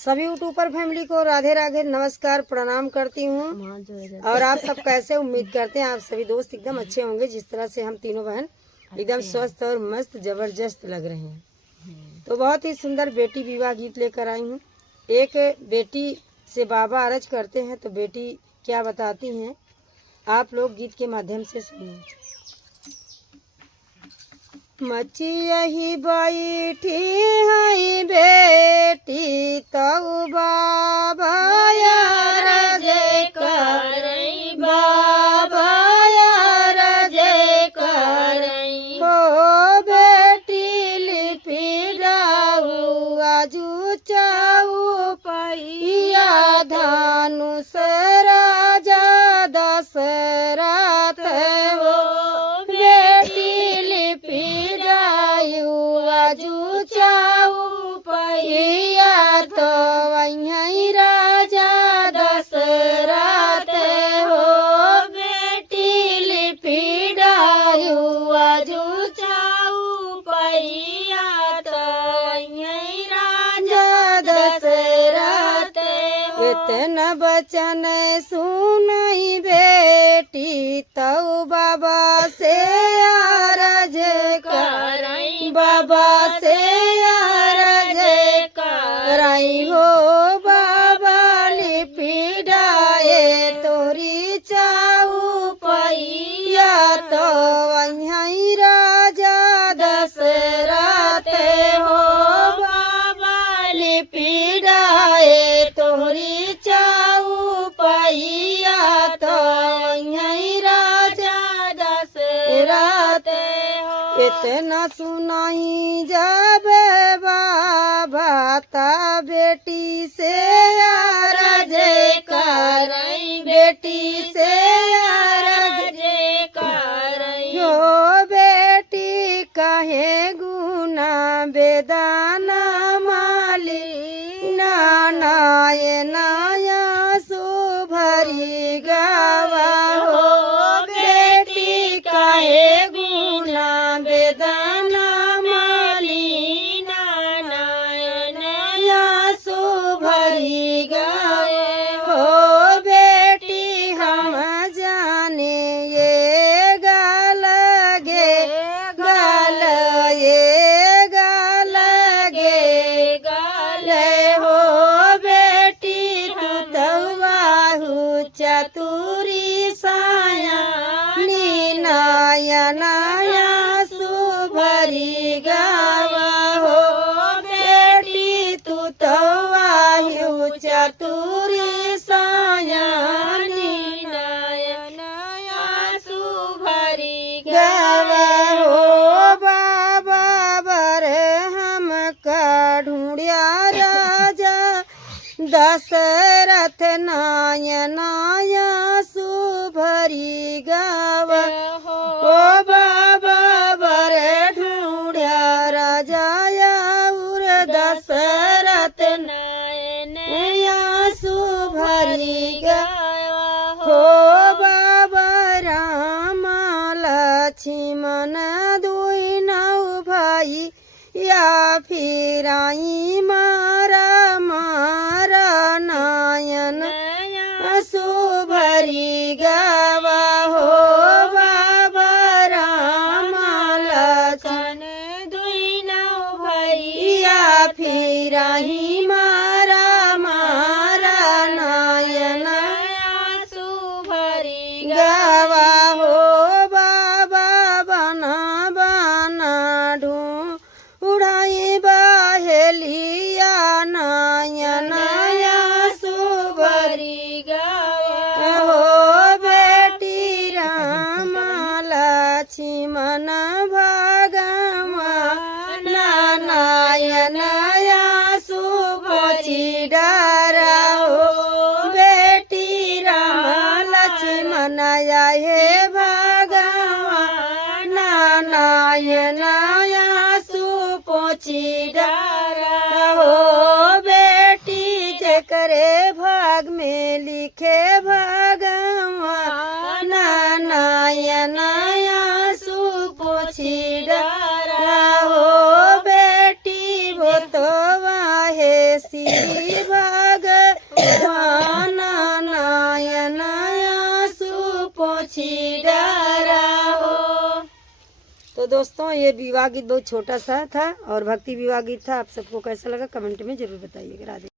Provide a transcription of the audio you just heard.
सभी YouTuber family को राधे राधे नमस्कार प्रणाम करती हूँ। और आप सब कैसे, उम्मीद करते हैं आप सभी दोस्त एकदम अच्छे होंगे। जिस तरह से हम तीनों बहन एकदम स्वस्थ और मस्त जबरदस्त लग रहे हैं। तो बहुत ही सुंदर बेटी विवाह गीत लेकर आई हूँ। एक बेटी से बाबा अर्ज करते हैं तो बेटी क्या बताती हैं, आप लोग गीत के माध्यम से सुनिए। मचियही बैठी है बेटी तऊ बाबा यार जय करई, बाबा यार जय करई हो। बेटी लिपि डाऊ आजू चाऊ पैया धानुष राजा दशरथ हो। बेटी लिपि आजू चाऊ पैया तो वहीं राजा दशरथ हो। बेटी लिपि डायू आजू चाऊ पैया तो वहीं राजा दशरथ हो। इतना बचन सुनाई बेटी तऊ बाबा से अर्ज करई, बाबा से अर्ज करई हो। बाबा लिपि डाए तोरी चाऊ पैया तो वहीं राजा दशरथ हो। बाबा लिपि डाए तोरी चाऊ पैया तो वहीं राजा दशरथ हो। इतना सुनाई जब बाबा ता बेटी से अर्ज करई, बेटी से अर्ज करई हो। बेटी कहे गुना बेदाना माली नानाय नाया सुभरी गावा हो। बेटी कहे गुना बेदाना माली नानाय नाया सुभरी गावे हो। बेटी हम जाने ये गाल गे गाल, ये गाल गे गाल हो। बेटी तू तवाहु चतुरी साया नीनाया नाया सुभरी गावा हो। बेटी तू तवाहु चतुरी साया नीनाया नाया सुभरी गावा हो। बाबा बर हम का ढूंढिया राजा दशरथ नाय नाया सुभरी गावा हो। बाबा बर ढूंढिया राजा याउर दशरथ नाय नाया सुभरी गावा हो। बाबा राम लक्ष्मण दुई नौ भाई या फिर आई मारा मारा नायन सुभरी गावा हो। बाबा राम लक्ष्मण दुई नौ भाई या फिर आई मारा मारा नायन सुभरी गावा हो। बाबा बना बना उड़ाई बाहेलिया नाया नाया सुभरी गावा हो। बेटी राम लक्ष्मण भगवान नाया नाया श्री भगवान नयन आंसू पोछी डारा हो। तो दोस्तों ये विवाह गीत बहुत छोटा सा था और भक्ति विवाह गीत था। आप सबको कैसा लगा कमेंट में जरूर बताइएगा। राधे।